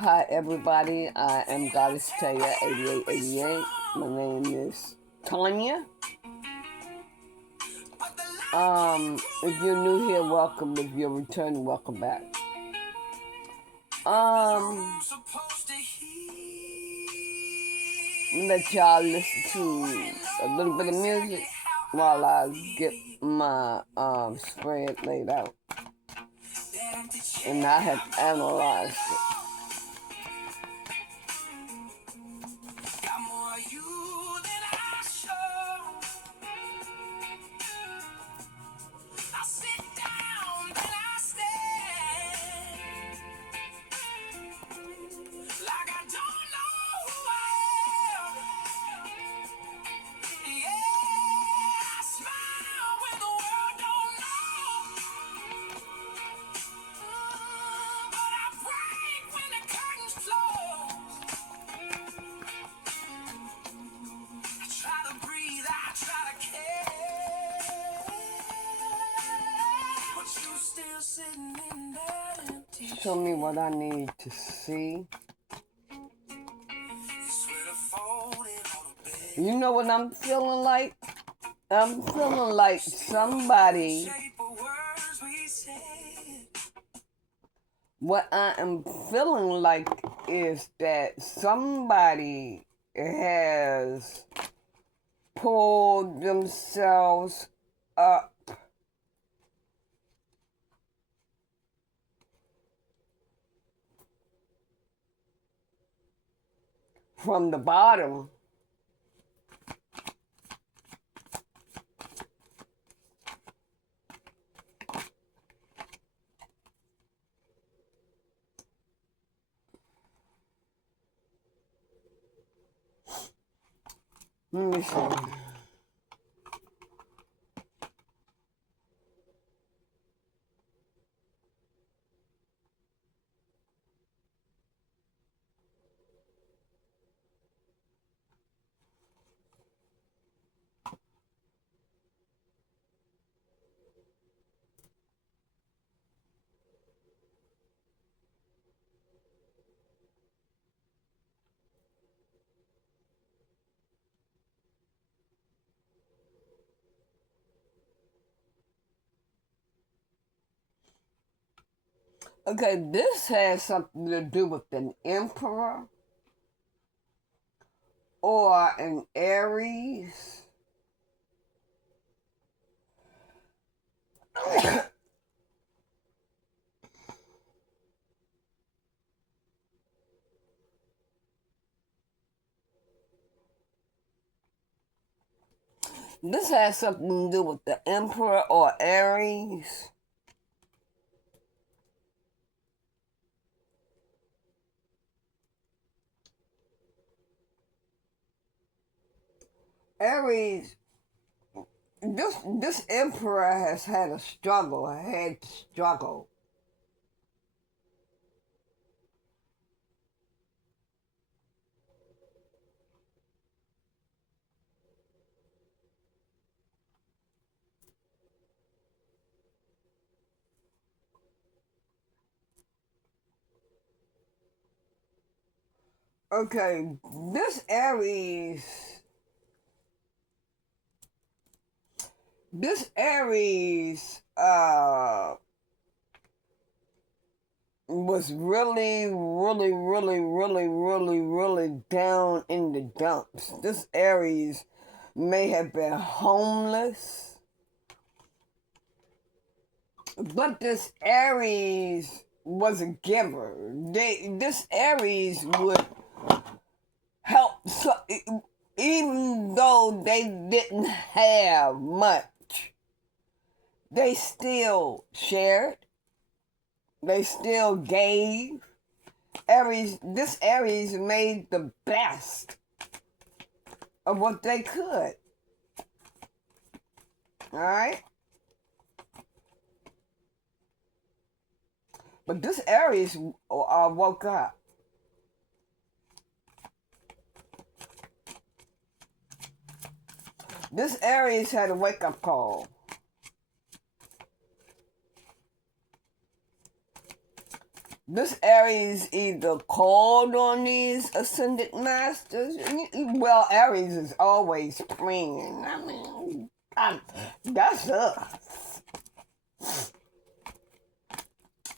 Hi everybody, I am Goddess Taya 8888. My name is Tanya. If you're new here, welcome. If you're returning, welcome back. Let y'all listen to a little bit of music while I get my spread laid out. And I have analyzed it. Show me what I need to see. You know what I'm feeling like? I'm feeling like somebody. What I am feeling like is that somebody has pulled themselves up from the bottom let me see. Okay, this has something to do with an emperor or an Aries. This has something to do with the emperor or Aries. Aries, this emperor has had a struggle, had to struggle. Okay, this Aries was really down in the dumps. This Aries may have been homeless, but this Aries was a giver. This Aries would help, even though they didn't have much, they still shared, they still gave. This Aries made the best of what they could. All right? But this Aries woke up. This Aries had a wake-up call. This Aries either called on these ascended masters. Well, Aries is always praying. I mean, that's us.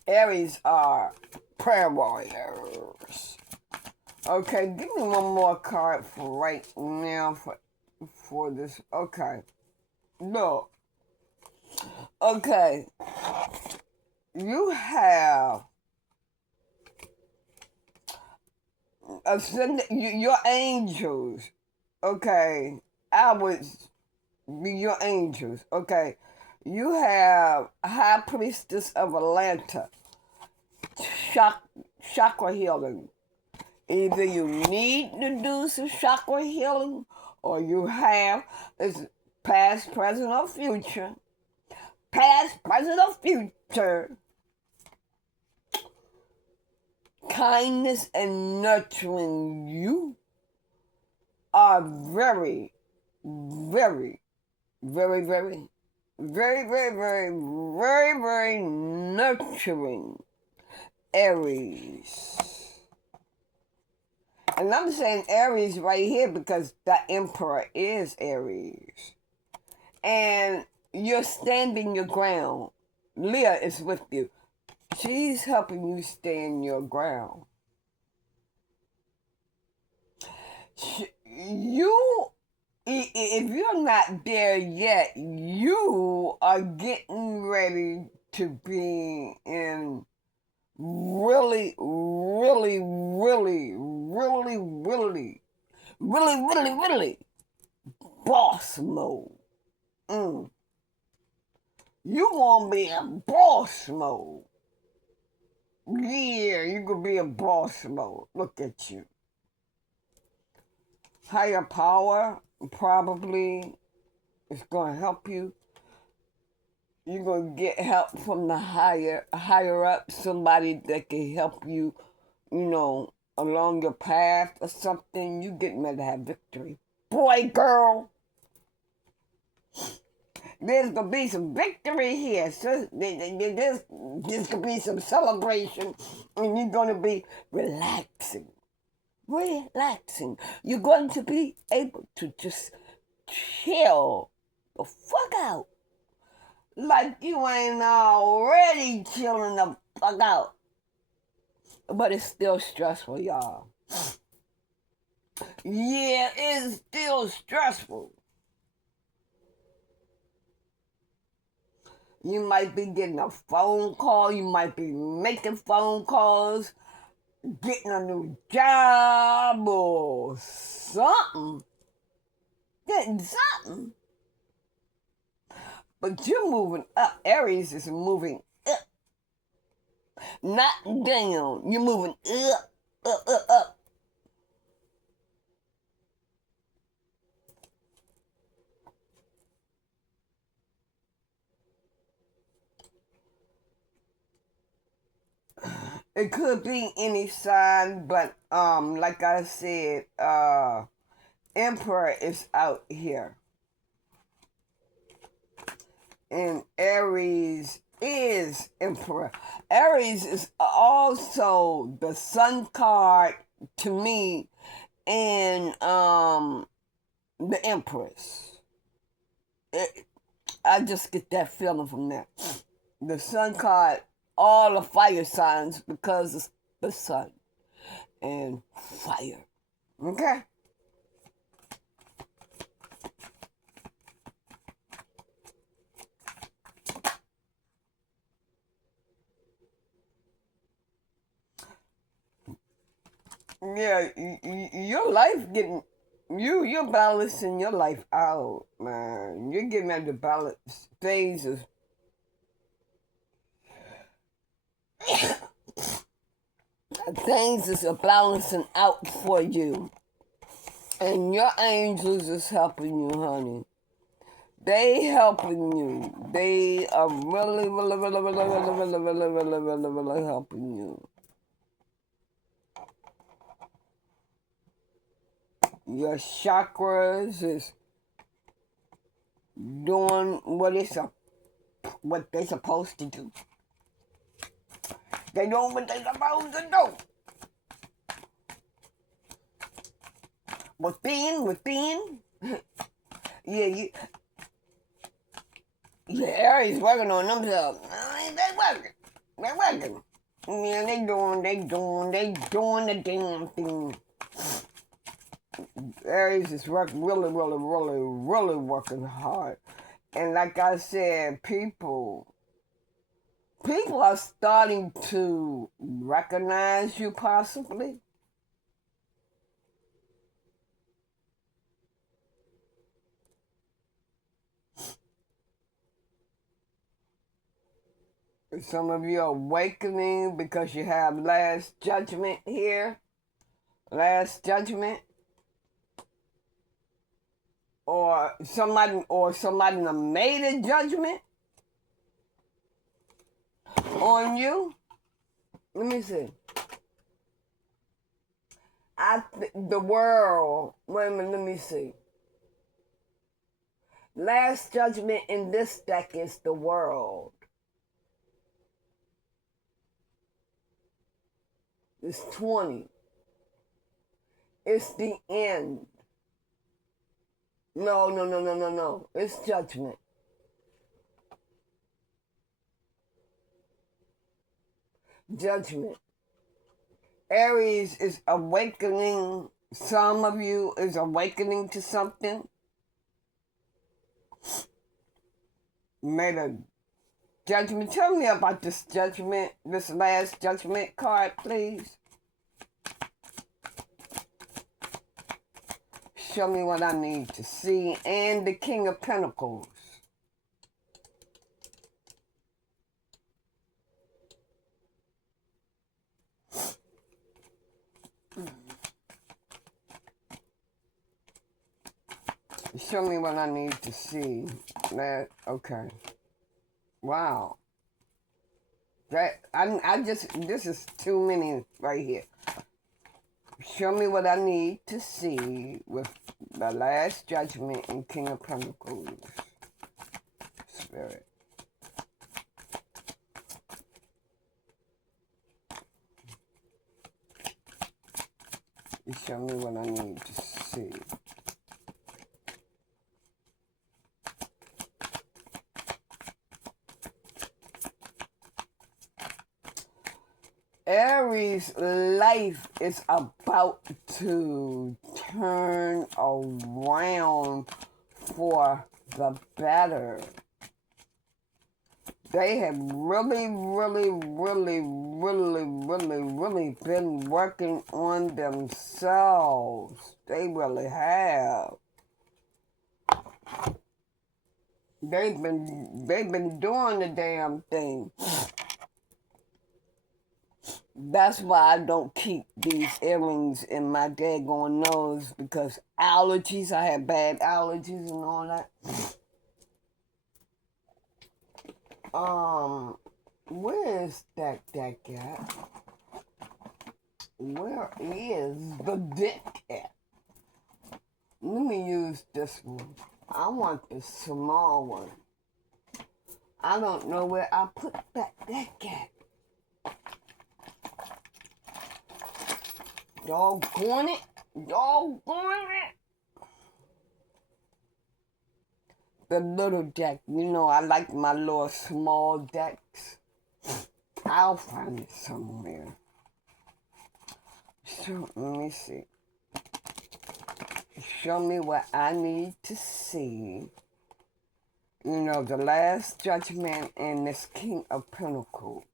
Aries are prayer warriors. Okay, give me one more card for right now for this. Okay. No. Okay. You have your angels. Okay. I would be your angels. Okay. You have High Priestess of Atlanta. Chakra healing. Either you need to do some chakra healing or you have. It's past, present, or future. Past, present, or future. Kindness and nurturing you are very, very, very, very, very, very, very, very, very nurturing Aries. And I'm saying Aries right here because the Emperor is Aries. And you're standing your ground. Leah is with you. She's helping you stand your ground. If you're not there yet, you are getting ready to be in really, really, really, really, really, really, really, really boss mode. You gonna be in boss mode. Yeah, you gonna be in boss mode. Look at you. Higher power probably is gonna help you. You're gonna get help from the higher up, somebody that can help you, along your path or something. You getting ready to have victory. Boy, girl. There's gonna be some victory here. So there's gonna be some celebration, and you're gonna be relaxing. Relaxing. You're going to be able to just chill the fuck out. Like you ain't already chilling the fuck out. But it's still stressful, y'all. Yeah, it's still stressful. You might be getting a phone call. You might be making phone calls, getting a new job or something. Getting something. But you're moving up. Aries is moving up. Not down. You're moving up, up, up, up. It could be any sign, but like I said, Emperor is out here. And Aries is Emperor. Aries is also the Sun card to me and the Empress. I just get that feeling from that. The Sun card, all the fire signs because it's the sun and fire. Okay? Yeah, your life getting, you're balancing your life out, man. You're getting at the balance phases. Things is balancing out for you. And your angels is helping you, honey. They helping you. They are really, really, really, really, really, really, really, really, really, really helping you. Your chakras is doing what they're supposed to do. They doing what they supposed to do. Within. Yeah, Aries working on themselves. They working. Yeah, they doing the damn thing. Aries is working really working hard. And like I said, people are starting to recognize you possibly. Some of you are awakening because you have last judgment here. Last judgment. Or somebody made a judgment on you. Let me see. The world. Wait a minute, let me see. Last judgment in this deck is the world. It's 20. It's the end. No. It's judgment. Judgment. Aries is awakening. Some of you is awakening to something. Made a judgment. Tell me about this judgment, this last judgment card, please. Show me what I need to see. And the King of Pentacles. Show me what I need to see. Okay. Wow. This is too many right here. Show me what I need to see with the last judgment and King of Pentacles. Spirit. Show me what I need to see. Aries' life is about to turn around for the better. They have really been working on themselves. They really have. They've been doing the damn thing. That's why I don't keep these earrings in my daggone nose, because allergies, I have bad allergies and all that. Where is that deck at? Where is the deck at? Let me use this one. I want the small one. I don't know where I put that deck at. Doggone it. The little deck. You know, I like my little small decks. I'll find it somewhere. So, let me see. Show me what I need to see. You know, the last judgment and this King of Pentacles.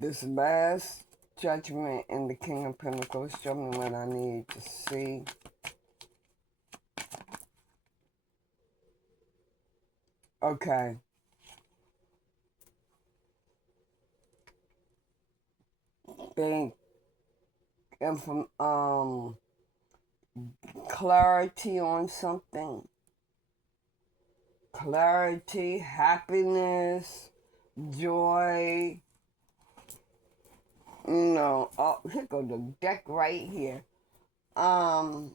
This last judgment and the King of Pentacles. Show me what I need to see. Okay. Think and from clarity on something. Clarity, happiness, joy. You know, oh, here goes the deck right here. Um,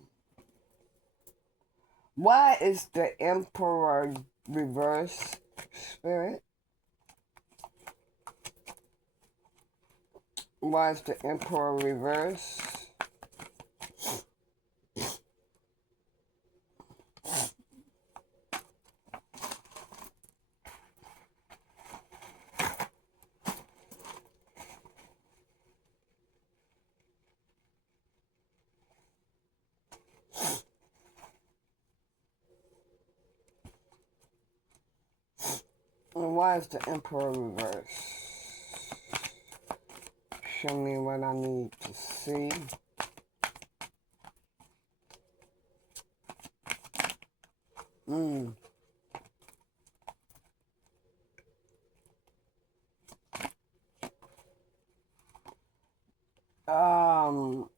why is the Emperor reverse, Spirit? Why is the Emperor reverse? And why is the Emperor reverse? Show me what I need to see. Um,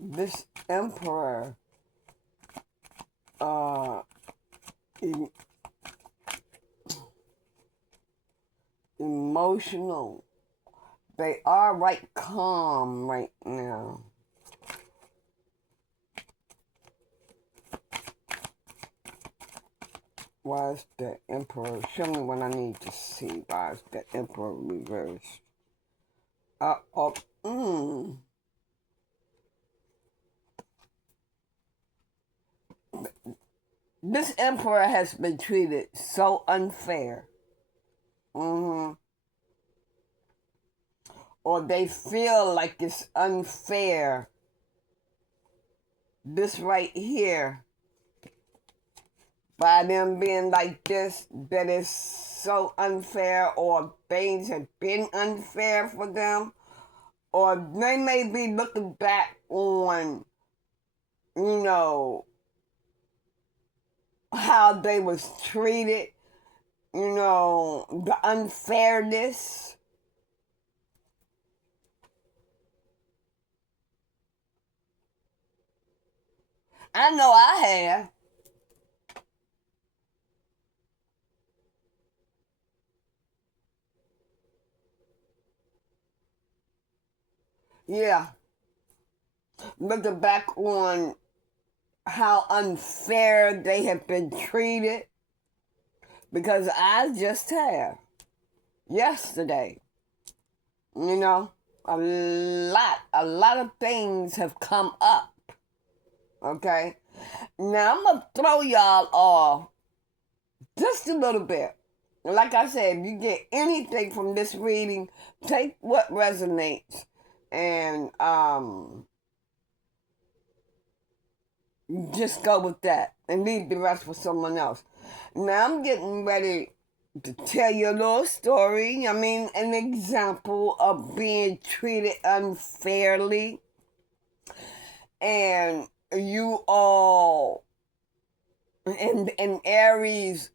this Emperor, e- emotional. They are right calm right now. Why is the Emperor? Show me what I need to see. Why is the Emperor reversed? This Emperor has been treated so unfair. Or they feel like it's unfair. This right here, by them being like this, that is so unfair, or things have been unfair for them, or they may be looking back on, how they was treated, the unfairness. I know I have. Yeah. Looking back on how unfair they have been treated, because I just have yesterday, a lot of things have come up. Okay, now I'm gonna throw y'all off just a little bit. Like I said, if you get anything from this reading, take what resonates and just go with that and leave the rest for someone else. Now I'm getting ready to tell you a little story. I mean, an example of being treated unfairly. And you all, and Aries,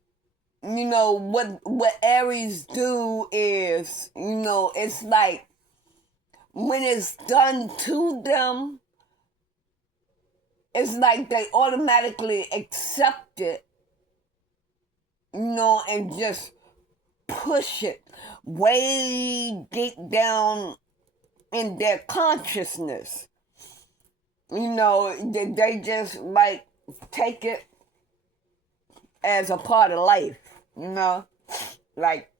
what Aries do is, it's like when it's done to them, it's like they automatically accept it, and just push it way deep down in their consciousness. They just like take it as a part of life, like,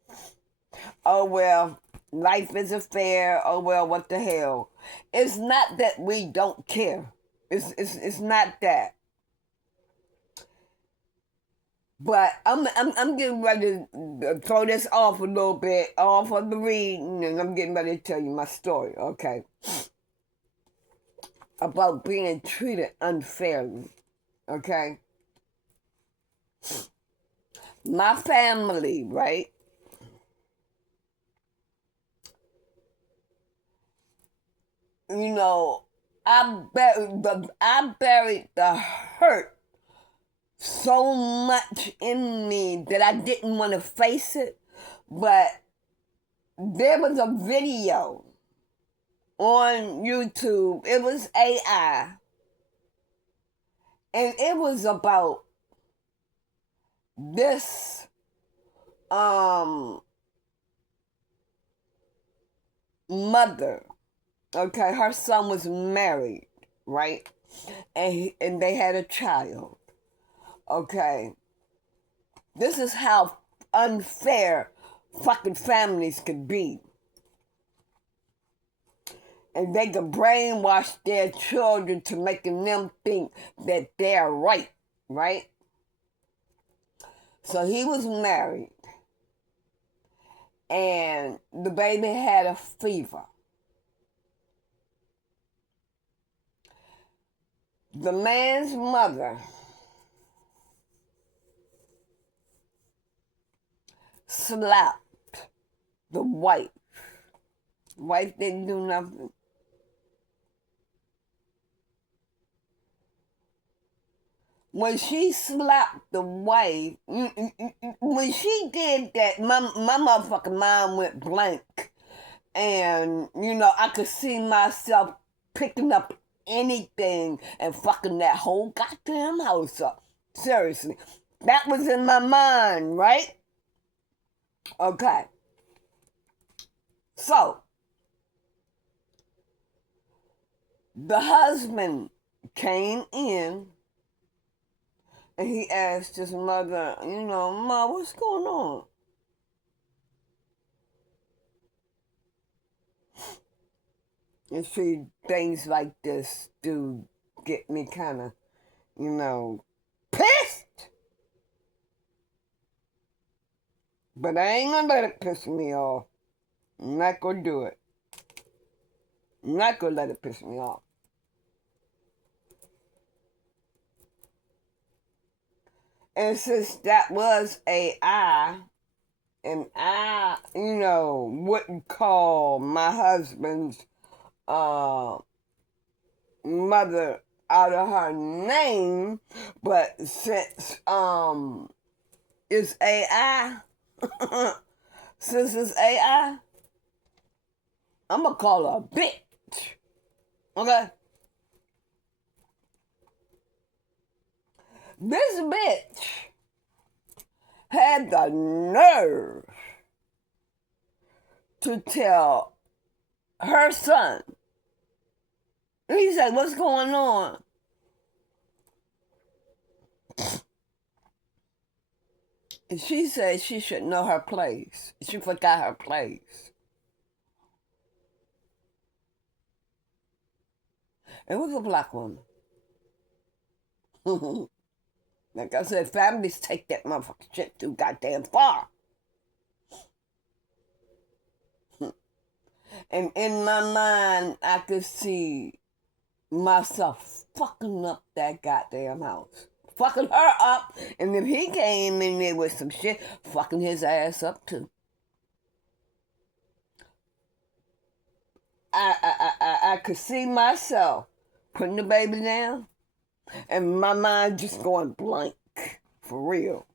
oh well, life isn't fair, oh well, what the hell. It's not that we don't care. It's not that. But I'm getting ready to throw this off a little bit, off of the reading, and I'm getting ready to tell you my story, okay? About being treated unfairly, okay? My family, right? I buried the hurt so much in me that I didn't want to face it. But there was a video on YouTube. It was AI. And it was about this mother, okay, her son was married, right? And they had a child, okay? This is how unfair fucking families could be. And they could brainwash their children to making them think that they're right, right? So he was married, and the baby had a fever. The man's mother slapped the wife. Wife didn't do nothing. When she slapped the wife, when she did that, my motherfucking mind went blank. And, I could see myself picking up anything and fucking that whole goddamn house up. Seriously. That was in my mind, right? Okay. So, the husband came in and he asked his mother, Ma, what's going on? And see, things like this do get me kind of, pissed. But I ain't gonna let it piss me off. I'm not gonna do it. I'm not gonna let it piss me off. And since that was AI, and I, wouldn't call my husband's mother out of her name, but since it's AI, since it's AI, I'm gonna call her a bitch. Okay? This bitch had the nerve to tell her son. He said, what's going on? And she said she should know her place. She forgot her place. It was a black woman. Like I said, families take that motherfucking shit too goddamn far. And in my mind, I could see myself fucking up that goddamn house. Fucking her up. And if he came in there with some shit, fucking his ass up too. I could see myself putting the baby down and my mind just going blank. For real.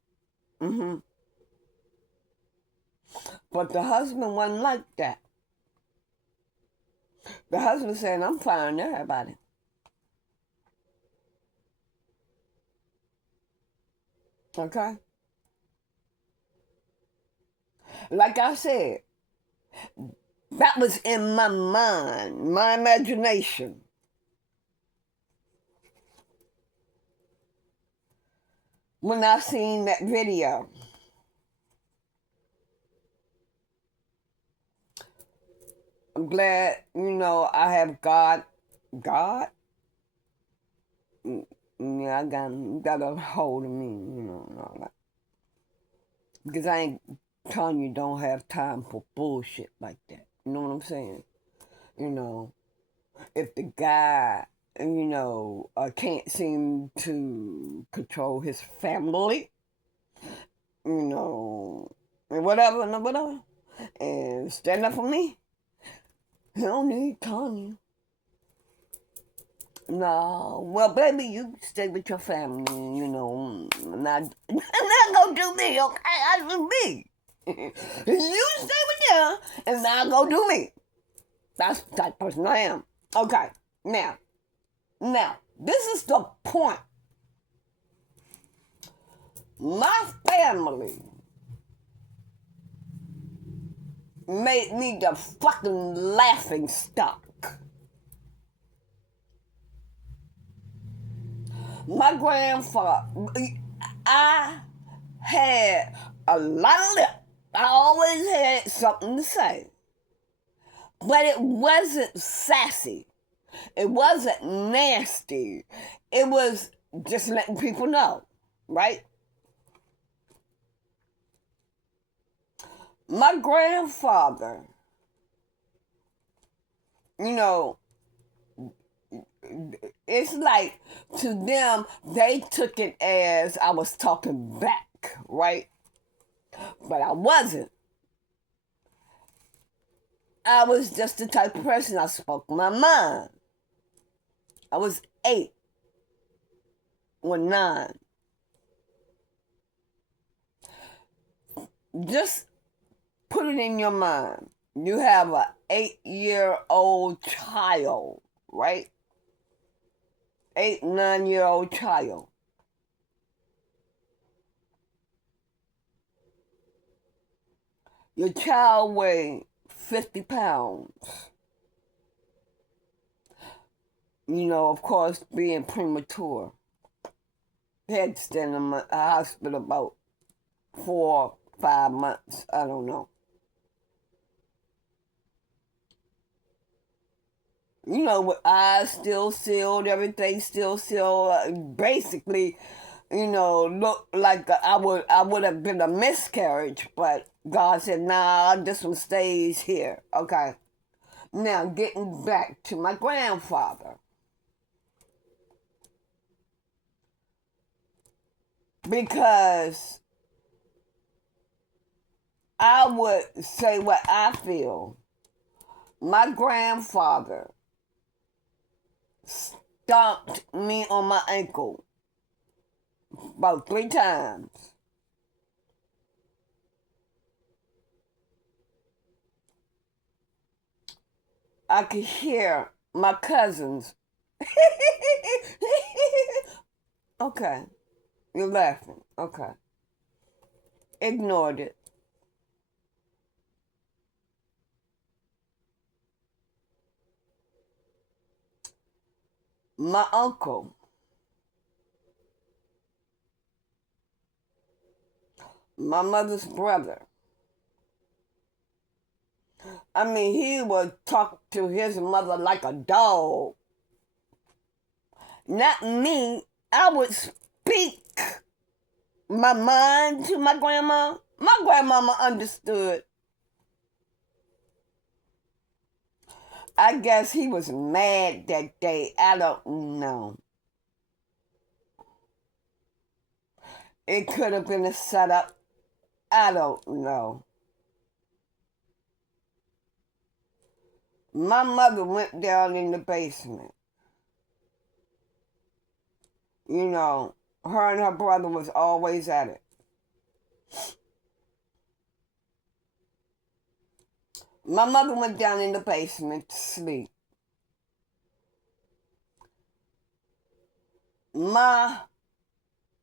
But the husband wasn't like that. The husband said, I'm firing everybody. Okay? Like I said, that was in my mind, my imagination. When I seen that video. I'm glad, I have God. God? Yeah, I got a hold of me, and all that. Because I ain't telling you don't have time for bullshit like that. You know what I'm saying? If the guy, can't seem to control his family, and whatever, and stand up for me, he don't need telling you. No, well, baby, you stay with your family, not go do me, okay? I do me. You stay with them, and now go do me. That's the type of person I am. Okay, now, this is the point. My family made me the fucking laughing stock. My grandfather, I had a lot of lip. I always had something to say. But it wasn't sassy. It wasn't nasty. It was just letting people know, right? My grandfather, you know, it's like to them, they took it as I was talking back, right? But I wasn't. I was just the type of person I spoke my mind. I was 8 or 9. Just put it in your mind. You have an 8-year-old child, right? 8, 9-year-old child. Your child weighs 50 pounds. You know, of course, being premature. He had to stay in the hospital about 4, 5 months. I don't know. You know, with eyes still sealed, everything still sealed. Basically, you know, look like I would have been a miscarriage, but God said, nah, this one stays here. Okay. Now, getting back to my grandfather. Because I would say what I feel. My grandfather stomped me on my ankle about 3 times. I could hear my cousins. Okay, you're laughing. Okay. Ignored it. My uncle, my mother's brother. I mean, he would talk to his mother like a dog. Not me. I would speak my mind to my grandma. My grandmama understood. I guess he was mad that day. I don't know. It could have been a setup. I don't know. My mother went down in the basement. You know, her and her brother was always at it. My mother went down in the basement to sleep. My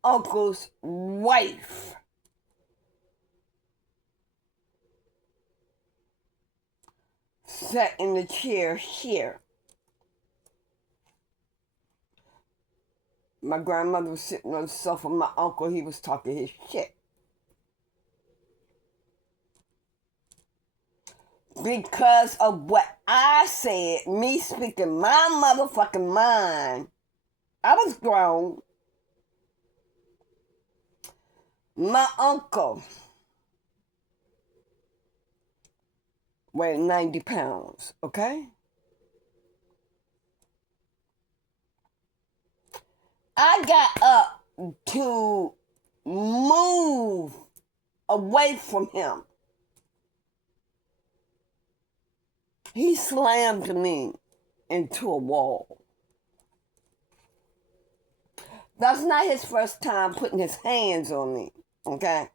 uncle's wife sat in the chair here. My grandmother was sitting on the sofa. My uncle, he was talking his shit. Because of what I said, me speaking my motherfucking mind. I was grown. My uncle weighed 90 pounds, okay? I got up to move away from him. He slammed me into a wall. That's not his first time putting his hands on me, okay?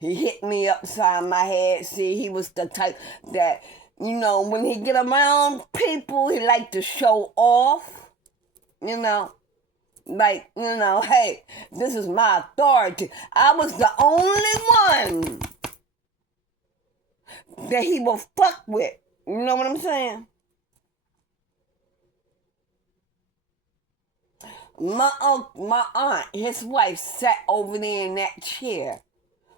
He hit me upside my head. See, he was the type that, you know, when he get around people, he like to show off, you know? Like, you know, hey, this is my authority. I was the only one that he will fuck with. You know what I'm saying? My aunt, his wife, sat over there in that chair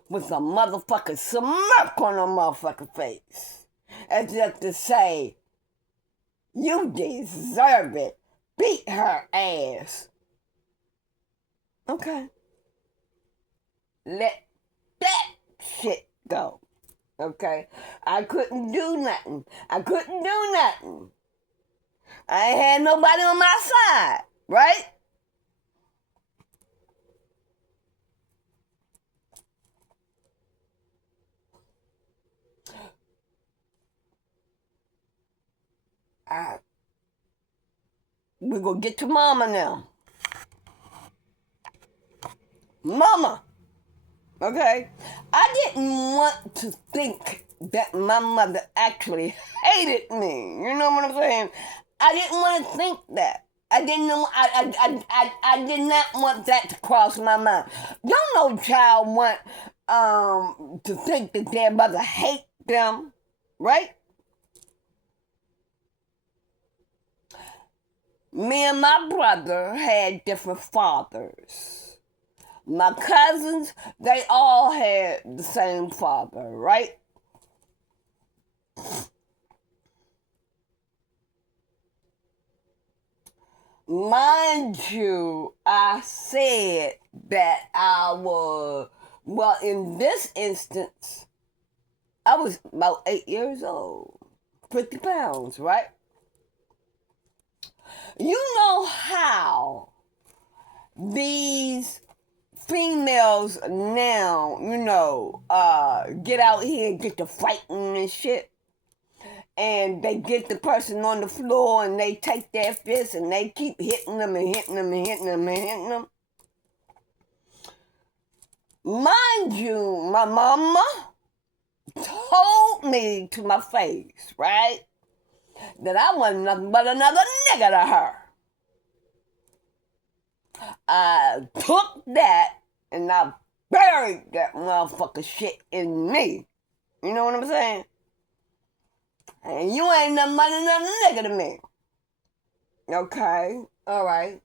with a motherfucking smirk on her motherfucking face. As if to say, you deserve it. Beat her ass. Okay. Let that shit go. Okay? I couldn't do nothing. I ain't had nobody on my side. Right? We're gonna get to mama now. Mama. Okay? I didn't want to think that my mother actually hated me. You know what I'm saying? I didn't want to think that. I didn't know. I did not want that to cross my mind. Don't no child want to think that their mother hate them, right? Me and my brother had different fathers. My cousins, they all had the same father, right? Mind you, I said that well, in this instance, I was about 8 years old, 50 pounds, right? You know how these females now, get out here and get to fighting and shit. And they get the person on the floor and they take their fists and they keep hitting them and hitting them and hitting them and hitting them. Mind you, my mama told me to my face, right, that I wasn't nothing but another nigga to her. I took that and I buried that motherfucker shit in me. You know what I'm saying? And you ain't nothing but another nigga to me. Okay, alright.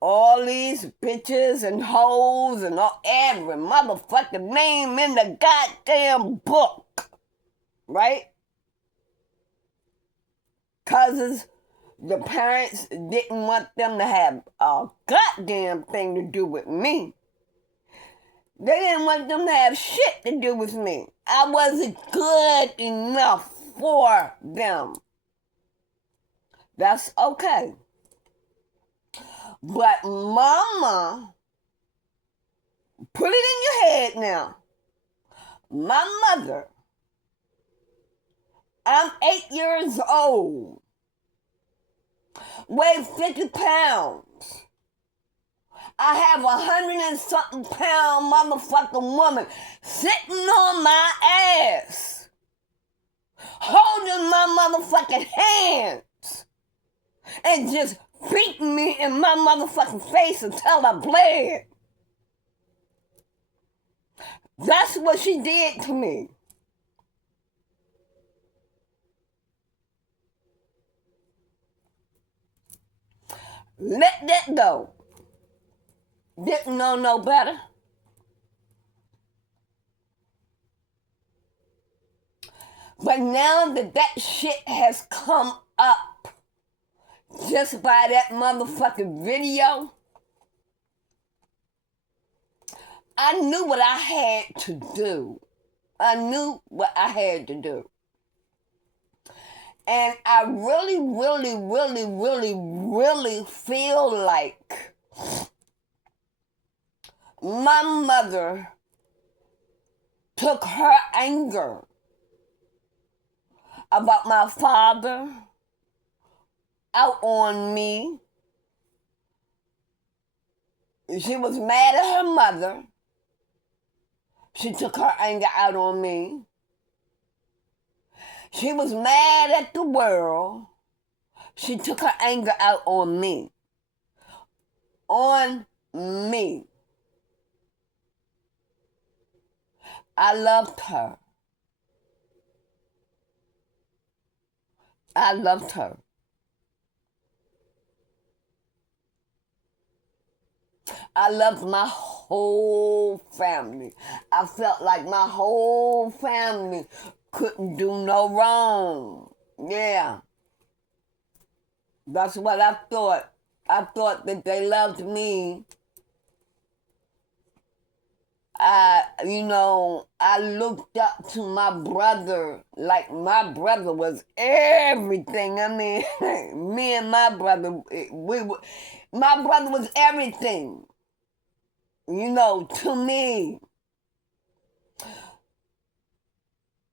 All these bitches and hoes and every motherfucking name in the goddamn book. Right? Cause the parents didn't want them to have a goddamn thing to do with me. They didn't want them to have shit to do with me. I wasn't good enough for them. That's okay. But mama, put it in your head now. My mother, I'm 8 years old, weigh 50 pounds. I have 100 and something pound motherfucking woman sitting on my ass, holding my motherfucking hands, and just beating me in my motherfucking face until I bled. That's what she did to me. Let that go. Didn't know no better. But now that shit has come up just by that motherfucking video, I knew what I had to do. And I really feel like my mother took her anger about my father out on me. She was mad at her mother. She took her anger out on me. She was mad at the world. She took her anger out on me. On me. I loved her. I loved her. I loved my whole family. I felt like my whole family couldn't do no wrong. Yeah. That's what I thought. I thought that they loved me. I looked up to my brother like my brother was everything. I mean, me and my brother, my brother was everything, to me.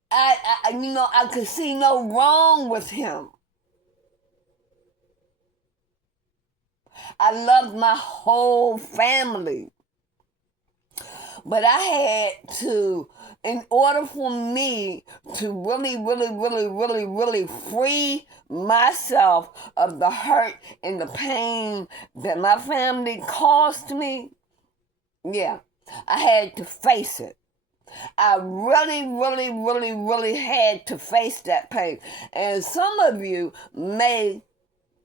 I could see no wrong with him. I loved my whole family. But I had to, in order for me to really, really, really, really, really free myself of the hurt and the pain that my family caused me, yeah, I had to face it. I really, really, really, really had to face that pain. And some of you may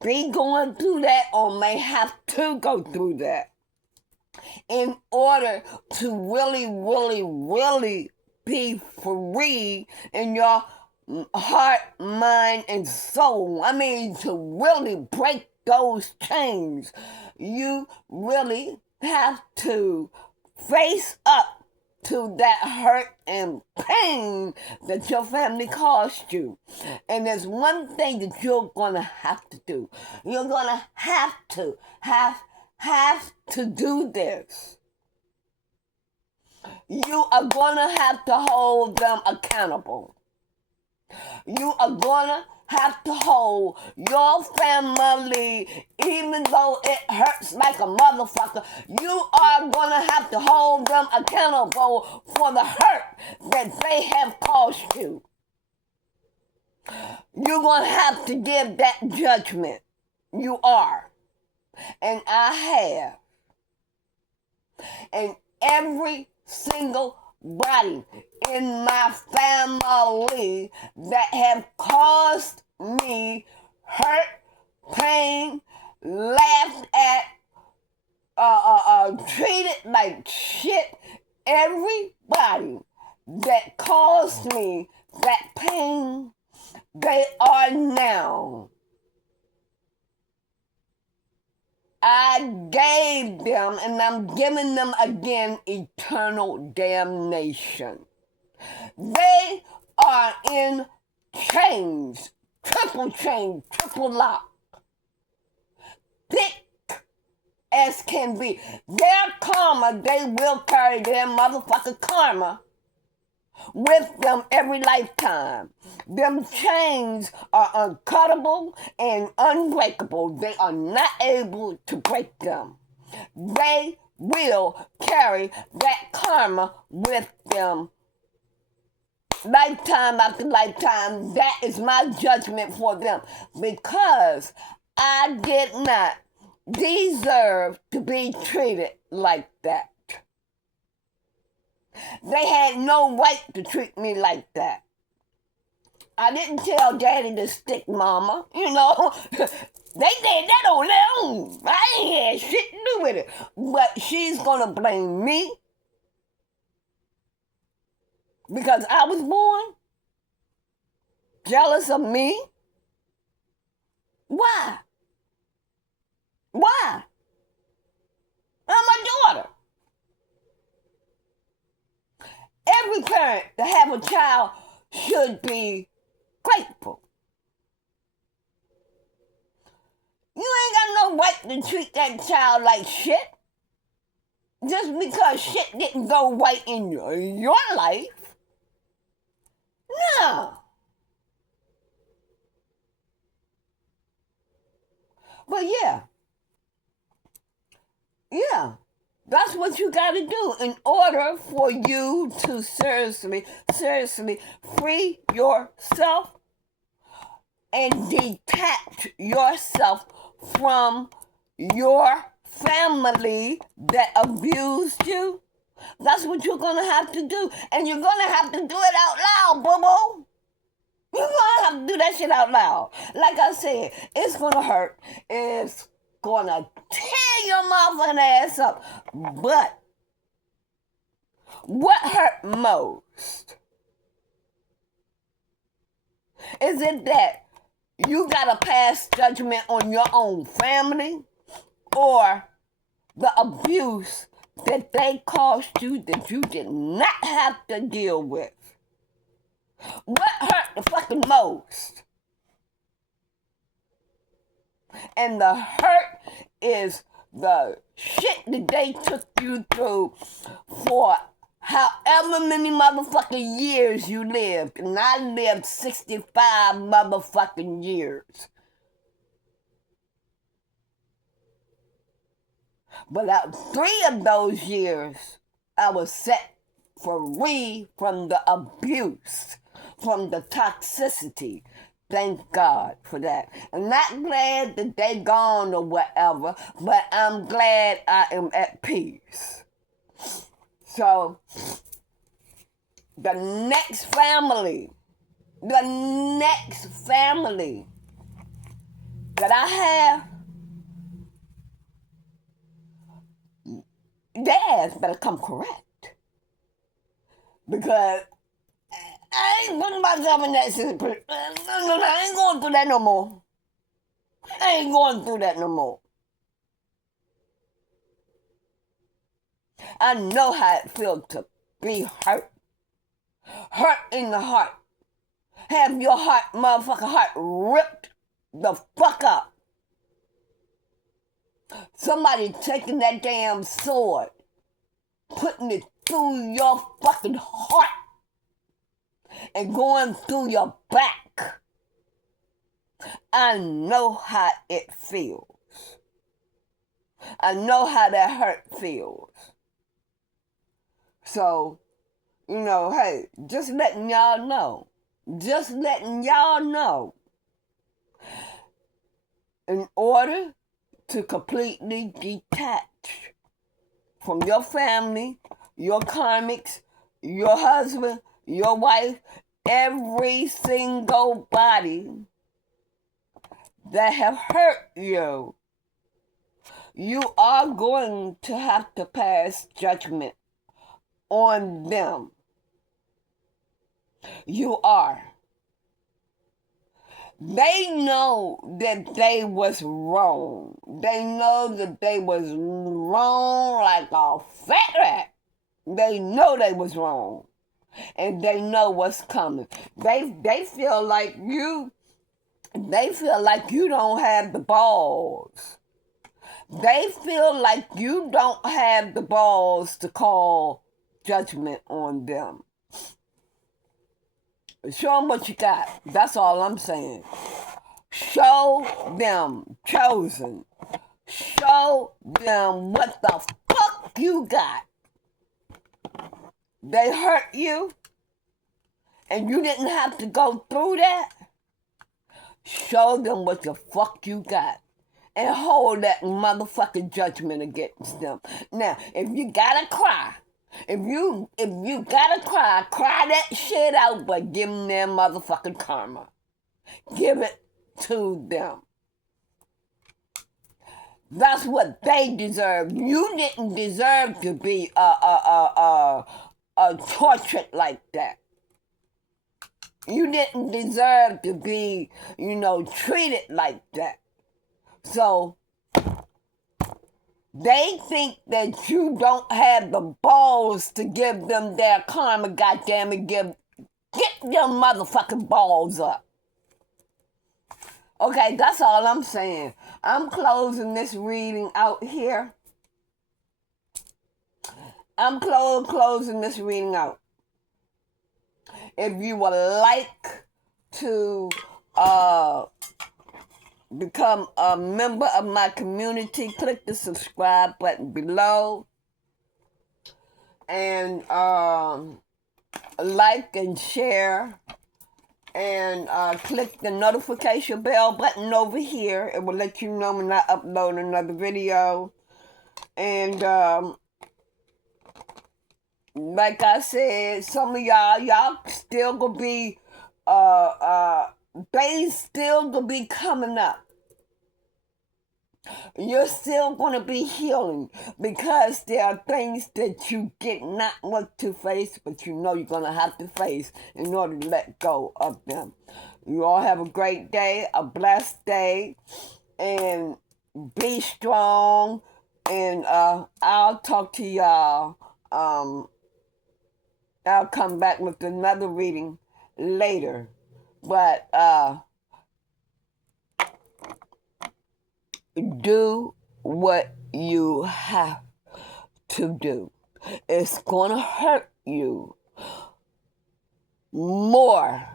be going through that or may have to go through that in order to really, really, really be free in your heart, mind, and soul. I mean, to really break those chains, you really have to face up to that hurt and pain that your family caused you. And there's one thing that you're going to have to do. You're going to have to do this. You are going to have to hold them accountable. You are going to have to hold your family, even though it hurts like a motherfucker. You are going to have to hold them accountable for the hurt that they have caused you. You're going to have to give that judgment. You are. And I have. And every single body in my family that have caused me hurt, pain, laughed at, treated like shit, everybody that caused me that pain, they are now. I gave them, and I'm giving them again, eternal damnation. They are in chains, triple lock, thick as can be. Their karma, they will carry their motherfucking karma with them every lifetime. Them chains are uncuttable and unbreakable. They are not able to break them. They will carry that karma with them lifetime after lifetime. That is my judgment for them, because I did not deserve to be treated like that. They had no right to treat me like that. I didn't tell Daddy to stick Mama, They did that on their own. I ain't had shit to do with it. But she's gonna blame me because I was born jealous of me. Why? I'm a daughter. Every parent that have a child should be grateful. You ain't got no right to treat that child like shit just because shit didn't go right in your life. No. But yeah, that's what you got to do in order for you to seriously free yourself and detach yourself from your family that abused you. That's what you're going to have to do. And you're going to have to do it out loud, boo-boo. You're going to have to do that shit out loud. Like I said, it's going to hurt. It's going to tear your motherfucking ass up. But what hurt most? Is it that you got to pass judgment on your own family, or the abuse that they caused you that you did not have to deal with? What hurt the fucking most? And the hurt is the shit that they took you through for however many motherfucking years you lived. And I lived 65 motherfucking years. But out 3 of those years, I was set free from the abuse, from the toxicity. Thank God for that. I'm not glad that they gone or whatever, but I'm glad I am at peace. So, the next family that I have, their ass better come correct. Because I ain't putting myself in that situation. I ain't going through that no more. I ain't going through that no more. I know how it feels to be hurt. Hurt in the heart. Have your heart, motherfucking heart, ripped the fuck up. Somebody taking that damn sword, putting it through your fucking heart, and going through your back. I know how it feels. I know how that hurt feels. So, hey, just letting y'all know. Just letting y'all know. In order to completely detach from your family, your karmics, your husband, your wife, every single body that have hurt you, you are going to have to pass judgment on them. You are. They know that they was wrong. They know that they was wrong like a fat rat. They know they was wrong. And they know what's coming. They feel like you don't have the balls. They feel like you don't have the balls to call judgment on them. Show them what you got. That's all I'm saying. Show them, chosen. Show them what the fuck you got. They hurt you, and you didn't have to go through that. Show them what the fuck you got. And hold that motherfucking judgment against them. Now, if you gotta cry, if you gotta cry that shit out, but give them their motherfucking karma. Give it to them. That's what they deserve. You didn't deserve to be tortured like that. You didn't deserve to be, treated like that. So, they think that you don't have the balls to give them their karma, goddammit. Get your motherfucking balls up. Okay, that's all I'm saying. I'm closing this reading out here. I'm closing this reading out. If you would like to become a member of my community, click the subscribe button below. And like and share. And click the notification bell button over here. It will let you know when I upload another video. And like I said, some of y'all still gonna be, days still gonna be coming up. You're still going to be healing because there are things that you did not want to face, but you know you're going to have to face in order to let go of them. You all have a great day, a blessed day, and be strong. And I'll talk to y'all. I'll come back with another reading later. But do what you have to do. It's going to hurt you more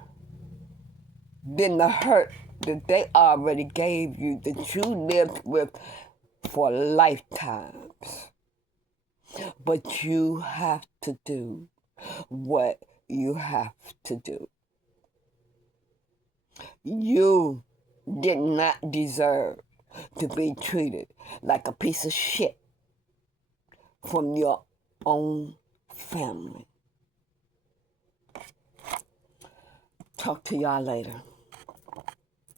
than the hurt that they already gave you, that you lived with for lifetimes. But you have to do what you have to do. You did not deserve to be treated like a piece of shit from your own family. Talk to y'all later.